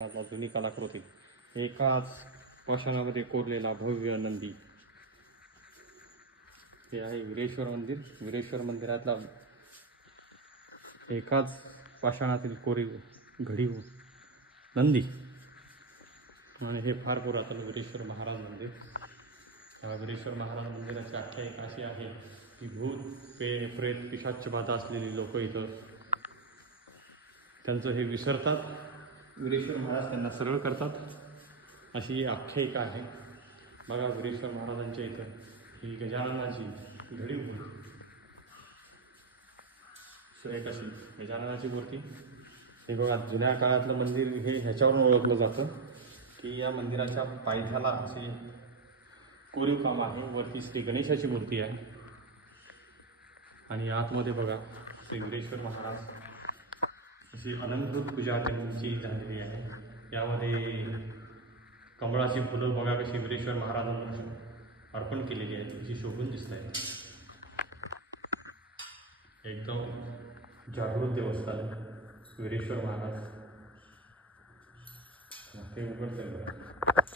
जुनी कलाकृती एकाच पाषाणामध्ये कोरलेला भव्य नंदी हे आहे वीरेश्वर मंदिर. वीरेश्वर मंदिरातला एकाच पाषाणातील कोरीव घडीव नंदी आणि हे फार पुरातन वीरेश्वर महाराज मंदिर. या वीरेश्वर महाराज मंदिराची आख्यायिका अशी आहे की भूत प्रेत पिशाच बाधा असलेली लोक इथं त्यांचं हे विसरतात, वीरेश्वर महाराज त्यांना सरळ करतात अशी आख्यायिका आहे. बघा वीरेश्वर महाराजांच्या इथं ही गजाननाची घडीव मूर्ती, सुरेख अशी गजाननाची मूर्ती. हे बघा जुन्या काळातलं मंदिर हे ह्याच्यावरून ओळखलं जातं की या मंदिराच्या पायथ्याला असे कोरीव काम आहे. वरती श्री गणेशाची मूर्ती आहे आणि आतमध्ये बघा श्री वीरेश्वर महाराज अशी अलंकृत पूजा त्यांची झालेली आहे. यामध्ये कमळाची फुलं बघा कशी वीरेश्वर महाराजांना अर्पण केलेली आहेत, जी शोभून दिसत आहे. एकदम जागृत देवस्थान वीरेश्वर महाराज. ते उघडतंय बघा.